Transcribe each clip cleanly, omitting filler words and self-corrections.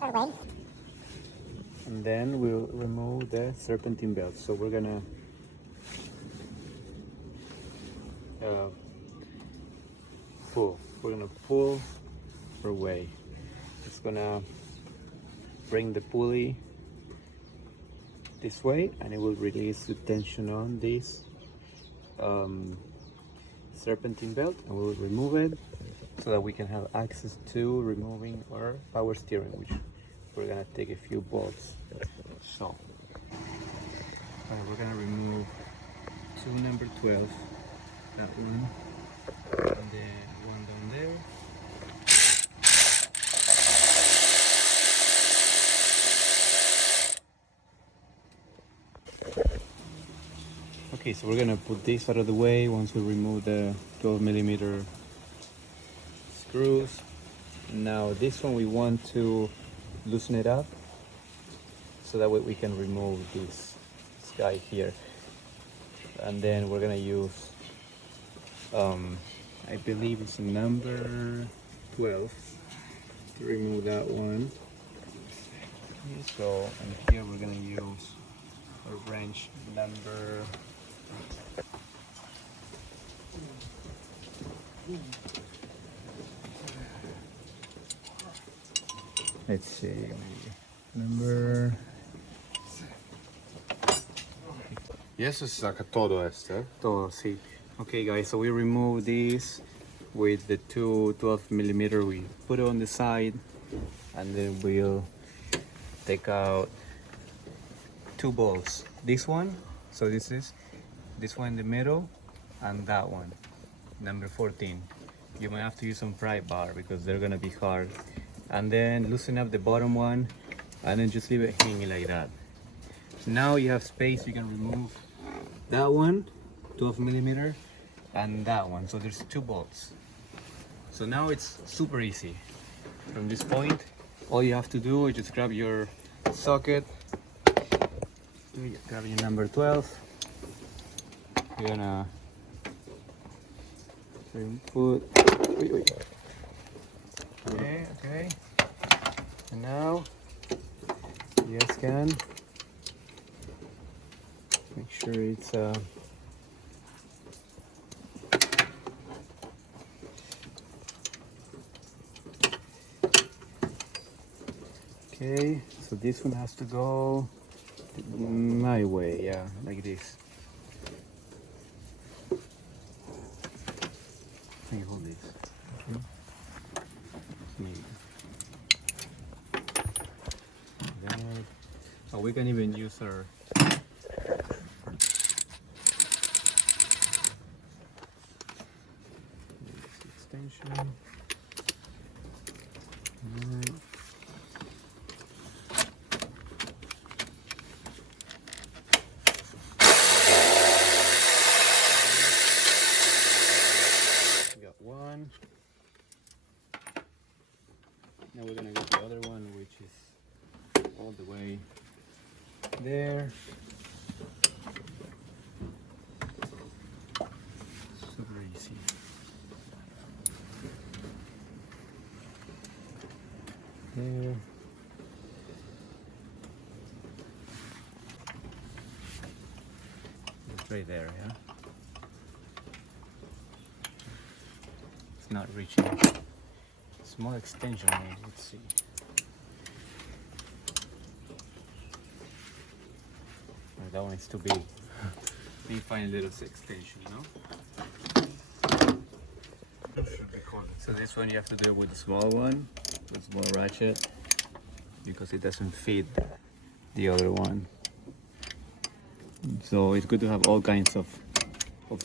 And then we'll remove the serpentine belt. So we're gonna pull. We're gonna pull away. It's gonna bring the pulley this way, and it will release the tension on this serpentine belt, and we'll remove it so that we can have access to removing our power steering, which we're gonna take a few bolts. So we're gonna remove tool number 12, that one, and the one down there. Okay, so we're gonna put this out of the way once we remove the 12mm screws. Now this one we want to loosen it up so that way we can remove this guy here. And then we're gonna use, I believe it's number 12 to remove that one. Okay, so, and here we're gonna use a wrench number let's see, number. Y eso se saca todo esto. Todo, sí. Okay guys, so we remove this with the two 12mm. We put it on the side, and then we'll take out two bolts. This one, so this is this one in the middle, and that one, number 14. You might have to use some pry bar because they're gonna be hard. And then loosen up the bottom one, and then just leave it hanging like that. So now you have space. You can remove that one, 12mm, and that one. So there's two bolts. So now it's super easy. From this point, all you have to do is just grab your socket, grab your number 12. You're gonna put, okay. And now you guys can make sure it's okay, so this one has to go my way, yeah, like this. Can you hold this? Okay. Oh, we can even use our extension. One. Now we're gonna get the other one, which is all the way there. Super easy. There. It's right there, yeah? It's not reaching. Small extension, let's see. Oh, that one is too big. We find a little extension, you know? So this one you have to do it with the small one, with small ratchet, because it doesn't fit the other one. So it's good to have all kinds of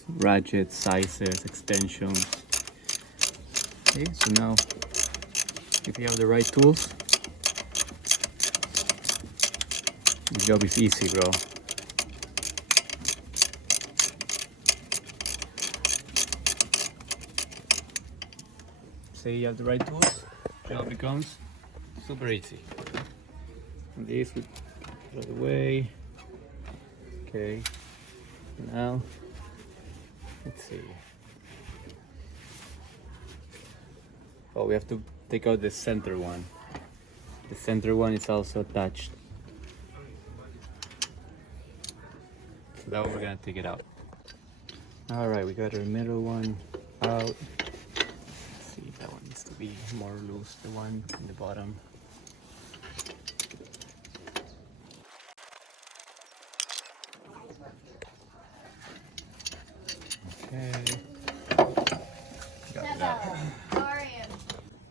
ratchet sizes, extensions. Okay, so now if you have the right tools, the job is easy, bro. Say you have the right tools, job becomes super easy. And this we put out of the way. Okay, now let's see. Oh, we have to take out the center one. The center one is also attached. So that one we're gonna take it out. All right, we got our middle one out. Let's see, that one needs to be more loose, the one in the bottom. Okay. Got that.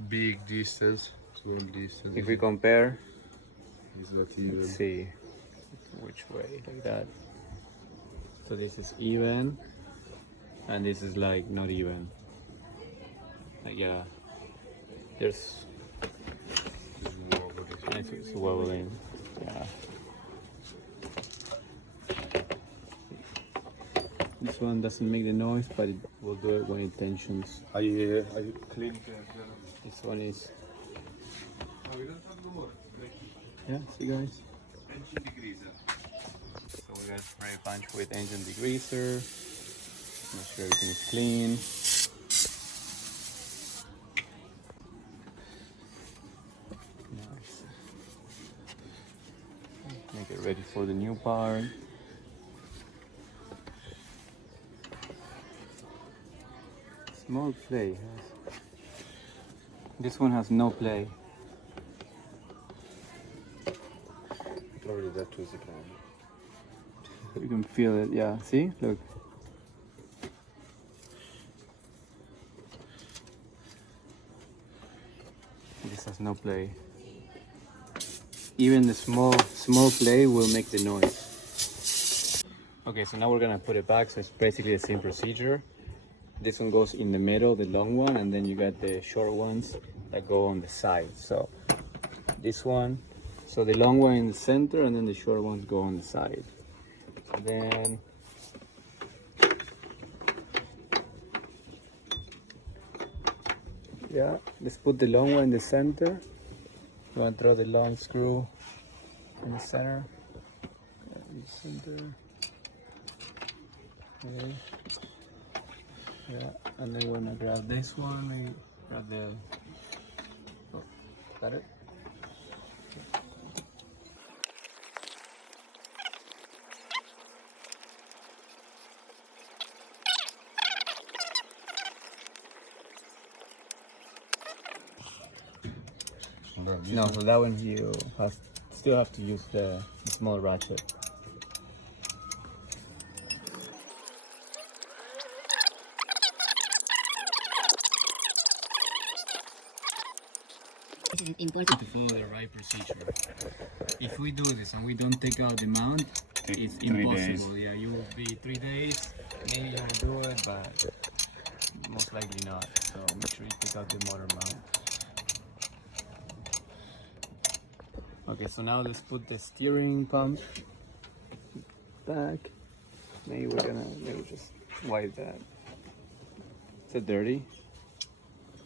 Big distance, small distance. If we compare, It's not even. let's see which way, like that. So this is even, and this is like not even. Like, yeah, there's it's wobbling. Yeah. This one doesn't make the noise, but it will do it when it tensions. I clean This one is. Yeah, see guys. So we got spray punch with engine degreaser. Make sure everything is clean. Nice. Make it ready for the new part. Small play. This one has no play. Probably that was the plan. You can feel it, yeah. See? Look. This has no play. Even the small play will make the noise. Okay, so now we're gonna put it back. So it's basically the same procedure. This one goes in the middle, the long one, and then you got the short ones that go on the side. So this one, so the long one in the center, and then the short ones go on the side. And then yeah, let's put the long one in the center. You want to throw the long screw in the center. Yeah, in the center. Okay. Yeah, and then we're gonna grab this one, maybe grab the. Oh, got it? No, so that one you still have to use the small ratchet. This is important To follow the right procedure. If we do this and we don't take out the mount, it's impossible. Yeah, you will be 3 days. Maybe you will do it, but most likely not. So make sure you take out the motor mount. Okay, so now let's put the steering pump back. Maybe we're gonna just wipe that. Is it dirty?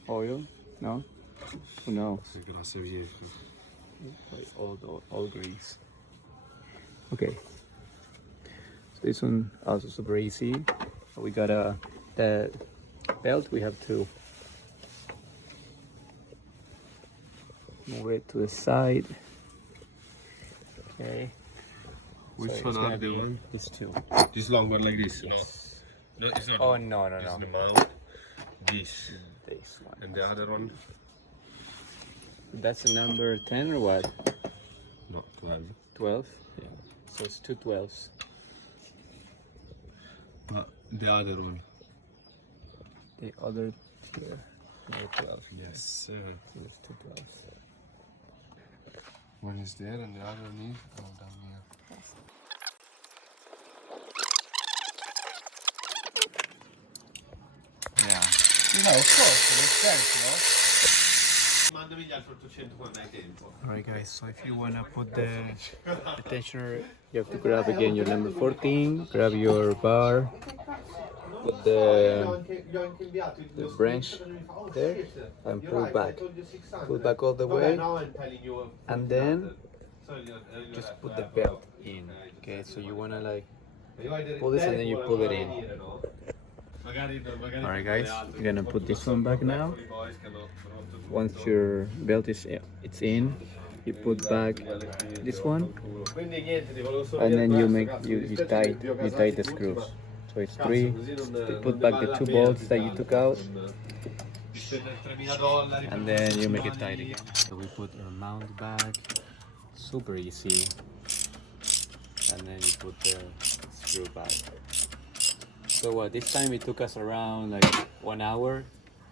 Oil? No? Oh, no. All grease. Okay. So this one also super easy. We got the belt. We have to move it to the side. Okay. Which So one it's are gonna the be one? These two. This long one like this, Yes. no? No, it's not. Oh no. It's the mount. This. This one. And the other one? That's a number 10 or what? No, 12. 12? Yeah. So it's two 12s. The other one. The other here. Number 12. Yes. There's two 12s. One is there and the other one is down here. Yeah. No, of course, it makes sense, no? Mandami gli altri 800 quando hai tempo. Alright guys, so if you wanna put the tensioner, you have to grab again your number 14, grab your bar, put the branch there, and pull back. Pull back all the way, and then just put the belt in. Okay, so you wanna like pull this and then you pull it in. Alright guys, we're gonna put this one back now. Once your belt is it's in, you put back this one, Quindi niente, ti volevo solo and dire, then you basta, make cazzo, you mi dispiace che Dio casati tight the tutti, screws. ma So it's cazzo, 3. così non You put non back vale the la 2 pena bolts più that you tanto, took out, di spendere 3.000 dollari and per then you make it settimane tight di- again. So we put our mount back, super easy, and then you put the screw back. So what, this time it took us around like 1 hour,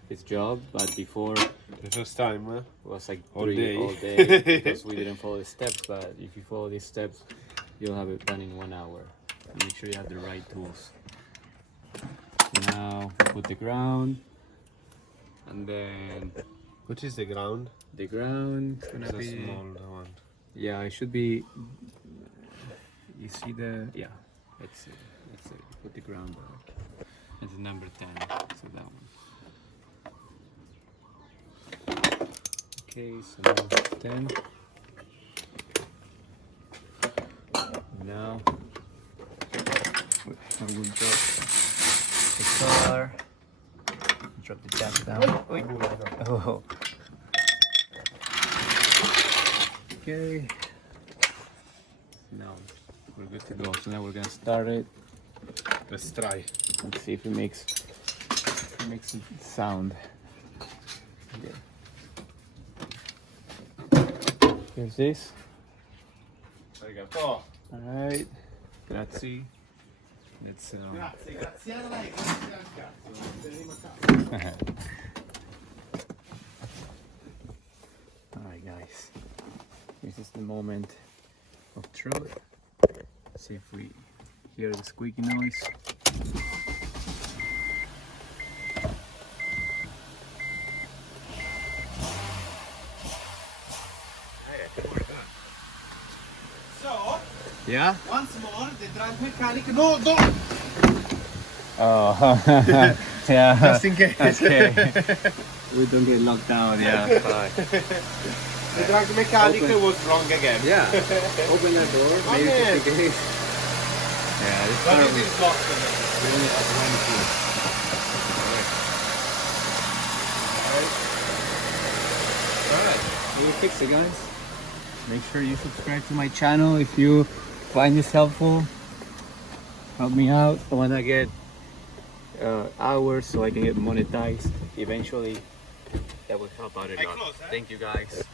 this job, but before The first time, it was like All 3 day. all day because we didn't follow the steps. But if you follow these steps, you'll have it done in 1 hour. And make sure you have the right tools. Now we put the ground, and then What is the ground? the ground is It's gonna a be small one. yeah, it should be. You see the yeah. Let's see. Put the ground back. It's number 10. So that one. Okay, so now it's 10. Now I will drop the car. Drop the jack down. Wait. Oh. Okay. Now we're good to go. So now we're gonna start it. Let's try. Let's see if it makes sound. Okay. Here's this. Arigato. Alright. Grazie. Let's Grazie, grazie a lei, grazie al cazzo. Vedremo a caso. Alright guys. This is the moment of truth. See if we hear the squeaky noise. So, Yeah? once more, the drunk mechanic. No, don't! Oh, yeah. Just in case. Okay. We don't get locked down, yeah. Fine. The drunk mechanic Open. was wrong again. Yeah. Open that door, maybe Okay. just in case. Yeah, this But car it is locked. we only have one key. Alright, we'll fix it, guys. Make sure you subscribe to my channel if you find this helpful. Help me out. I want to get hours so I can get monetized eventually. That will help out a lot. close, eh? Thank you, guys.